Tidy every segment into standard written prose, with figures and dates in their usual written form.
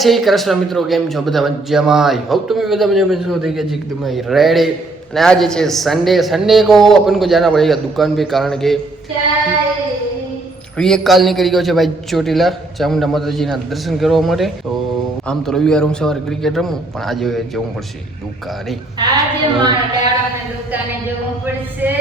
શ્રી કૃષ્ણ મિત્રો, કેમ છો બધા? મજામાં? आई होप तुम्हें બધા મજામાં છો। देखिए जी एकदम रेडी। અને आज છે संडे को अपन को जाना पड़ेगा दुकान पे, कारण के एक काल निकली गयो છે ભાઈ ચોટીલા ચામુંડા માતાજીના દર્શન કરવા માટે। તો આમ તો રવિવાર હું સવારે ક્રિકેટ રમું, પણ આજે જવું પડશે દુકાને। આજે મારા દાડાને દુકાને જવું પડશે।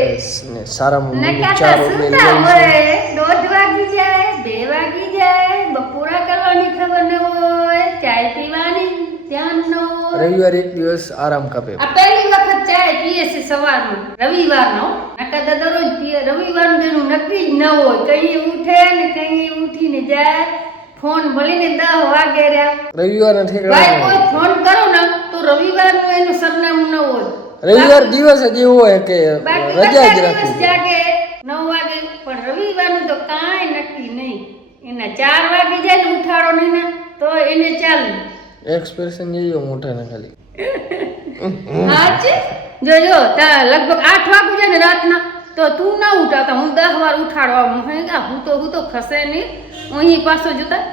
યસ ને સારા નકા ચારો તો મે સુતા લઈ હોય 2 વાગી જાય 2 વાગી જાય, બપોરા કરવાની ખબર ન હોય, ચાય પીવાની ધ્યાન ન હોય। રવિવાર એક દિવસ આરામ કાપે। આ પહેલી વખત ચાય પીએ છે સવારમાં, રવિવારનો। નકા તો દરરોજ પીએ। રવિવારનું જેનું નક્કી જ ન હોય, કઈ ઉઠે ને કઈ ઉઠીને જાય। ફોન ભલીને 10 વાગે રહ્યા, રવિવારના ઠેકાણા ભાઈ કોઈ ફોન કરો ને તો રવિવારનું એનું સરનામું ન હોય। રવિવાર દિવસ જ એવો હોય કે બાકી રજા જ બધા દિવસ રાખવી। જાગે 9 વાગે, પણ રવિવારનું તો કાંઈ નક્કી નહીં। એના 4 વાગી જાય ને ઉઠાડો નહીં ને તો એને ચાલે। એક્સપ્રેશન જોયો મોટા ને ખાલી। હાચે જોજો તા લગભગ 8 વાગી જાય ને રાતના તો તું ના ઉઠાતા, હું 10 વાર ઉઠાડવા હેગા। હું તો ખસે નહીં। અહીં પાછો જોતા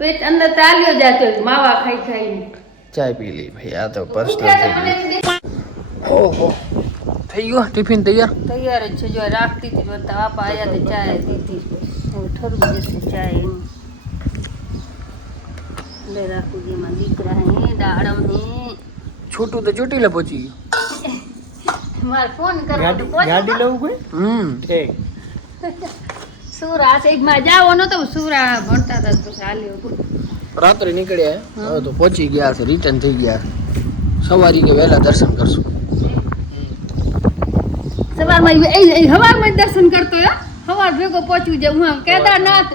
પેટ અંદર તાલ્યો જાતો માવા ખાઈ ખાઈને। ચાય પી લી ભાઈ, આ તો પર્સનલ થઈ ગયું। ઓહો, થઈ ગયો ટિફિન તૈયાર? તૈયાર જ છે। જો રાખતી હતી બધા બાપા આયા તે ચાય દીધી। હું ઠરવું જશે ચાય એની લે રાખું જેમાં દીકરા હે દાડમ હે। છોટું તો ચોટીલા પહોંચી માર ફોન કરવા ગાડી લઉં કોઈ ગયું। સુરા છે માં જાવનો તો સુરા ભણતા હતા તો ચાલ્યો। રાત્રે નીકળ્યા, હવે તો પહોંચી ગયા છે, રિટર્ન થઈ ગયા। સવારી કે વહેલા દર્શન કરશું। સવારમાં હવારમાં દર્શન કરતો હે, હવાર ભેગો પહોંચ્યું છે। હું કેદારનાથ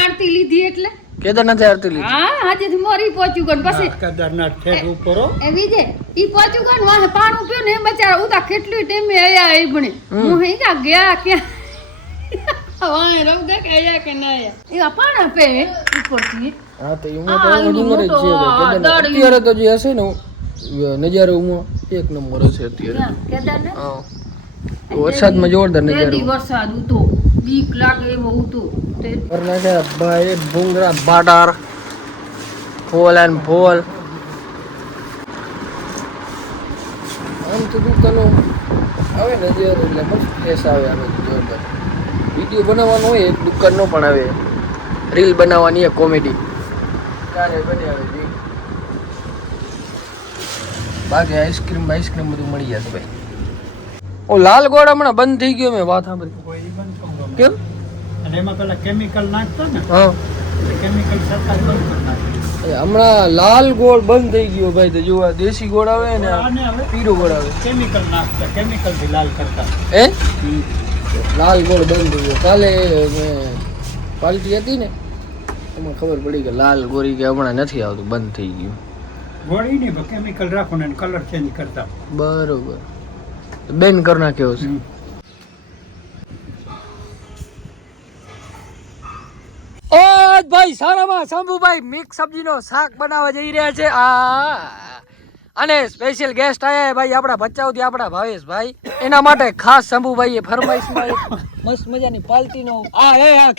આરતી લીધી એટલે કેદારનાથ આરતી લીધી। હા આજે મોરી પહોંચ્યું ગણ પછી કેદારનાથ ઠેક ઉપરો એવી જે ઈ પહોંચ્યું ગણ વાહ પાણું પીયો ને બચારા ઉતા કેટલી ટાઈમે આયા એ ભણે। હું હે ગયા ક્યાં વાહ રમગા કે આયા કે ના આયા એવા પાણા પે ઉપરથી। હા તો હું તો ડુંગર જ છે ભાઈ કેદારનાથ। અત્યારે તો જે હશે ને નજારો હું એક નંબર હશે અત્યારે। કેદારનાથ હા, વરસાદમાં જોરદાર નજારો। વરસાદ ઉતો બીક લાગે એવો ઉતો તે કર્ણાટક ભાઈ ભૂંગરા બાટાર ફોલ એન્ડ ફોલ। આમ તો દુકાનો આવે ને જ્યારે એટલે મસ્ત ફ્રેશ આવે, આવે જોરદાર। વિડીયો બનાવવાનો હોય એક દુકાનનો પણ આવે, રીલ બનાવવાની એક કોમેડી ત્યારે બને આવે છે। બાકી આઈસ્ક્રીમ બધું મળી જશે ભાઈ। ઓ લાલ ગોળ હમણાં બંધ થઈ ગયો, મેં વાત સાંભળી। કેમ? અને એમાં પેલા કેમિકલ નાખતો ને હા, એટલે કેમિકલ સરકાર બંધ કરી નાખે। હમણાં લાલ ગોળ બંધ થઈ ગયો ભાઈ। તો જો આ દેશી ગોળ આવે ને આને હવે પીળો ગોળ આવે, કેમિકલ નાખતા, કેમિકલ થી લાલ કરતા। હે લાલ ગોળ બંધ થઈ ગયો। કાલે મેં પાર્ટી હતી ને એમાં ખબર પડી કે લાલ ગોળી કે હમણાં નથી આવતું, બંધ થઈ ગયું। ગોળી નહીં કેમિકલ રાખો ને કલર ચેન્જ કરતા। બરોબર, બેન કરી નાખ્યો છે। ઓ ભાઈ સારામાં શંભુભાઈ મિક્સ સબ્જીનો શાક બનાવવા જઈ રહ્યા છે। અને સ્પેશિયલ ગેસ્ટ આયા છે ભાઈ આપણા ભચાઉથી, આપણા ભાવેશભાઈ। એના માટે ખાસ શંભુભાઈએ ફરમાઈશમાં એક મસ્ત મજાની પાલટીનો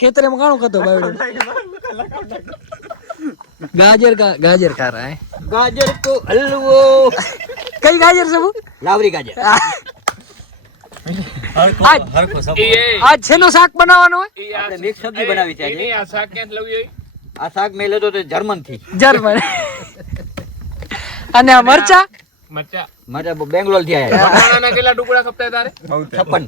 ખેતરેમાં કાણો કરતો બાવડો ગાજર ખા રહા હે। गाजर को हलवो કઈ ગાજર શંભુ? लावरी गाजर આજ છેલ્લું શાક બનાવવાનું હોય? આપણે મિક્સ સબ્જી બનાવી છે આજે। આ શાક ક્યાંથી લાવ્યો? આ શાક મેં લેતો તો જર્મન થી। જર્મન। અને આ મરચા મારા બેંગ્લોર થી આયા। બનાના કેટલા ટુકડા ખપતા તારે? 56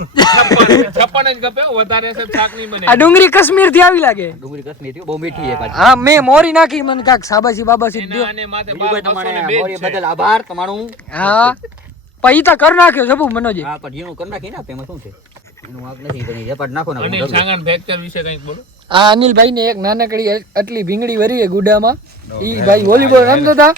56 જ ખપે, વધારે છે શાક નહીં બને। આ ડુંગળી કાશ્મીર થી આવી લાગે। ડુંગળી કશ્મીર થી બહુ મીઠી છે પાછી। હા મેં મોરી નાખી, મને કાક સાબાસી બાબાસી દો। અને માથે બીજું તમારે મોરી બદલ આભાર તમારું। હા પૈ તો કર નાખ્યો સબુ મનોજી। હા પણ જીનું કરી નાખી ને એમાં શું છે, એનું વાંક નથી, પણ એ ઝપાટ નાખો ને અને સાંગણ ફ્રેક્ચર વિશે કંઈક બોલો। આ અનિલભાઈ ને એક નાનકડી આટલી ભીંગડી વરી છે ગુડામાં। ઈ ભાઈ વોલીબોલ રમતો હતા,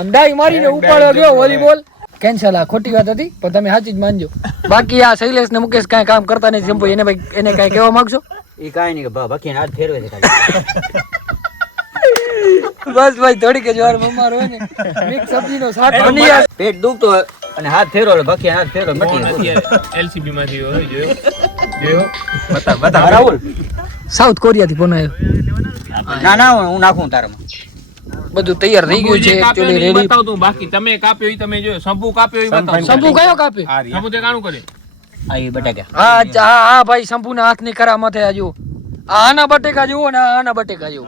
અંડાઈ મારીને ઉપાડ્યો ગયો વોલીબોલ। કેન્સલ, આ ખોટી વાત હતી પણ તમે સાચી જ માનજો। બાકી આ શૈલેષ ને મુકેશ કાંઈ કામ કરતા નથી શંભુ, એને ભાઈ એને કાંઈ કહેવા માંગશો? એ કાંઈ નહીં કે બાકી હાથ ફેરવે છે ખાલી। બસ ભાઈ થોડીક જ વાર મમ્મા હોય ને મિક્સ સબ્જીનો શાક બની જાય। પેટ દુખતો હોય અને હાથ ફેરવો એટલે બાકી હાથ ફેરવો મટી એલસીબી માંથી જોયો બતા રાહુલ સાઉથ કોરિયા થી ફોન આવ્યો। ના ના હું નાખું તારામાં. બધું તૈયાર થઈ ગયું છે એકચ્યુઅલી રેડી. બતાવ તું બાકી તમે કાપ્યો ઈ તમે જોયો શંભુ કાપ્યો ઈ બતાવ શંભુ કયો કાપે? શંભુ તે કાણું કરે આ એ બટાકા. હા ભાઈ શંભુના હાથની કરામત હે. આ જુઓ આના બટેકા જુઓ ને આના બટેકા જુઓ.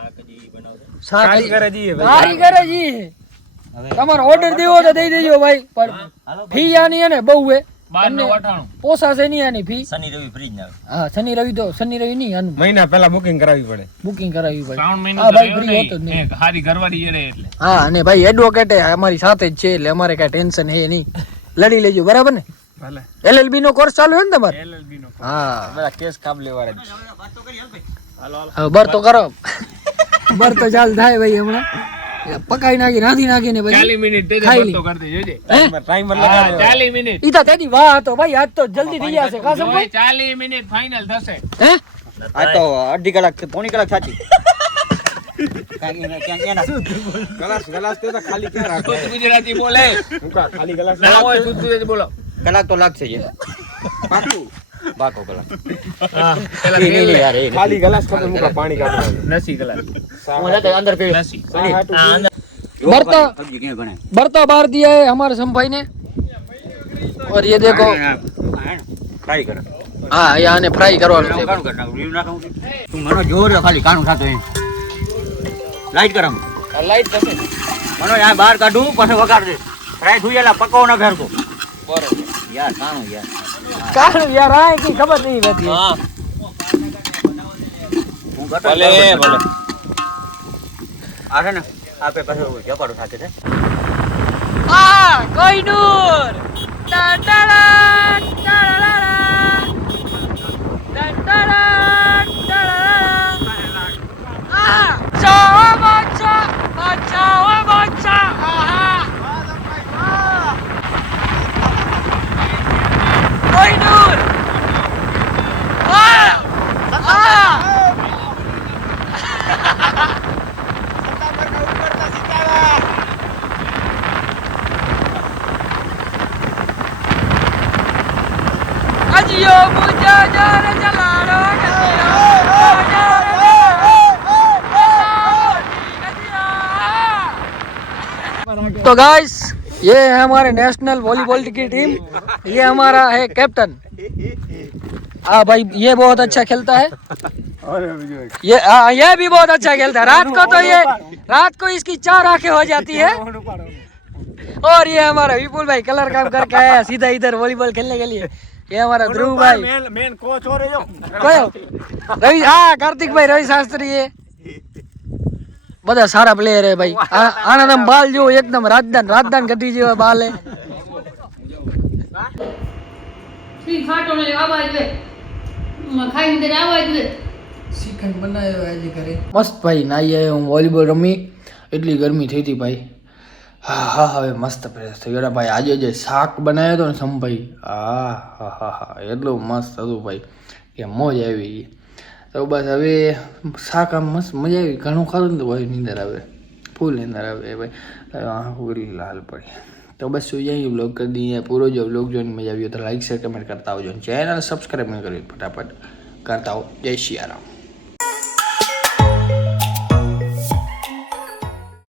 કારીગર જી તમારો ઓર્ડર દેવો તો દઈ દેજો ભાઈ, પણ ફી આની હે ને બહુ હે. 1298 પોસાશે નહીં આની ફી. શનિ રવિ ફ્રીજ ના હા શનિ રવિ નહીં આનું મહિના પહેલા બુકિંગ કરાવવી પડે. બુકિંગ કરાવવી પડે. શ્રાવણ મહિનો હા ભાઈ થયો ફ્રી ને, હોતો જ નહીં. એક હારી ઘરવાળી એરે એટલે હા અને ભાઈ એડવોકેટ અમારી સાથે જ છે એટલે અમારે કઈ ટેન્શન હે નહીં. લડી લેજો બરાબર ને. ભલે LLB નો કોર્સ ચાલુ હે ને તમારે? LLB નો હા બધા કેસ કાબલે વાળા જ. હવે બર તો કરો. બર તો ચાલ થાય ભાઈ હમણાં પકાઈ નાખીને પછી 40 મિનિટ દે ખાઈ બતો કર દે જોજે ટાઈમર હા, લગાવ્યો. 40 મિનિટ ઈ તો તેની વાહ હતો ભાઈ, આજ તો જલ્દી થઈ જશે કાસમ જોઈ, ભાઈ. 40 મિનિટ ફાઇનલ થશે હે આ તો અડધી કલાક પોણી કલાક સાચી. ક્યાં ગલાસ તે તો ખાલી ક્યાં રાખો? શુદ્ધ ગુજરાતી બોલે મુકા ખાલી ગલાસ ના હોય શુદ્ધ ગુજરાતી બોલો કલાક તો લાગશે જ. પાકું. બાકો કલાક. હા પેલા નહીં, નહીં, યાર, એ નહીં. ખાલી ગલાસ ખબર મુકા પાણી કાઢવાનું. નસી કલાક હું જતો અંદર પીવું. નસી बरता सब्जी क्यों बनाए? बरता बार दिया है हमारे सम भाई ने, और ये देखो फ्राई कर. हाँ ये आने फ्राई करवानो છે. કાણું કર નાખું, લીલું ના ખાવું છે. તું મને જોર ખાલી કાણું ખાતો એમ. લાઈટ કર આમ. લાઈટ થશે મને આ બહાર કાઢું પછી વગાડ દે. ફ્રાય થઈ ગયેલા પકાવ ના ફેરતો. બરોબર. યાર કાણું યાર. કારણ યાર આ की खबर नहीं रहती है. હું કરતો ભલે ભલે આ છે ને આપે પછી જપાડો સાથે છે. આ કોઈનૂર ટાટાડા ટાટાડા ટાટાડા ટાટાડા આ ચાવા બાચા આહા કોઈનૂર આ Adio muja jara jalaro तो गाइस ये है हमारे नेशनल वॉलीबॉल की टीम, ये हमारा है कैप्टन. हाँ भाई ये बहुत अच्छा खेलता है, ये भी बहुत अच्छा खेलता है. रात को इसकी 4 आंखें हो जाती है. और ये हमारा विपुल भाई कलर काम करके आया सीधा इधर वॉलीबॉल खेलने के लिए. ये हमारा ध्रुव भाई મેન કોચ હો રહ્યો. કયો રવિ, હા કાર્તિક ભાઈ રવિ શાસ્ત્રી. એ બધા સારા પ્લેયર હે ભાઈ. આના બાલ જો એકદમ રાજદાન ગઢી જેવા બાલ હે. ફી ખાટો ને આવાજ લે ખાઈ ને આવાજ લે ચિકન બનાવ્યો આજે ઘરે મસ્ત ભાઈ. નાઈ આવ્યો હું, વોલીબોલ રમી, એટલી ગરમી થઈ હતી ભાઈ. હા હવે મસ્ત ફ્રેશ થઈ ગયો ભાઈ. આજે જે શાક બનાવ્યો હતો ને સંભાઈ, હા એટલું મસ્ત હતું ભાઈ કે મોજ આવી ગઈ. તો બસ હવે શાક આમ મસ્ત મજા આવી. ઘણું ખાધું ને તો ભાઈ નીંદર આવે, ફૂલ નીંદર આવે ભાઈ. આંખો કેટલી લાલ પડી. તો બસ સુઈ જાય બ્લોગ કરી દઈએ પૂરો. જો બ્લોગ જોઈને મજા આવી તો લાઈક શેર કમેન્ટ કરતા આવજો. ચેનલ સબસ્ક્રાઈબ નહીં કરવી ફટાફટ કરતા આવો. જય શિયારામ.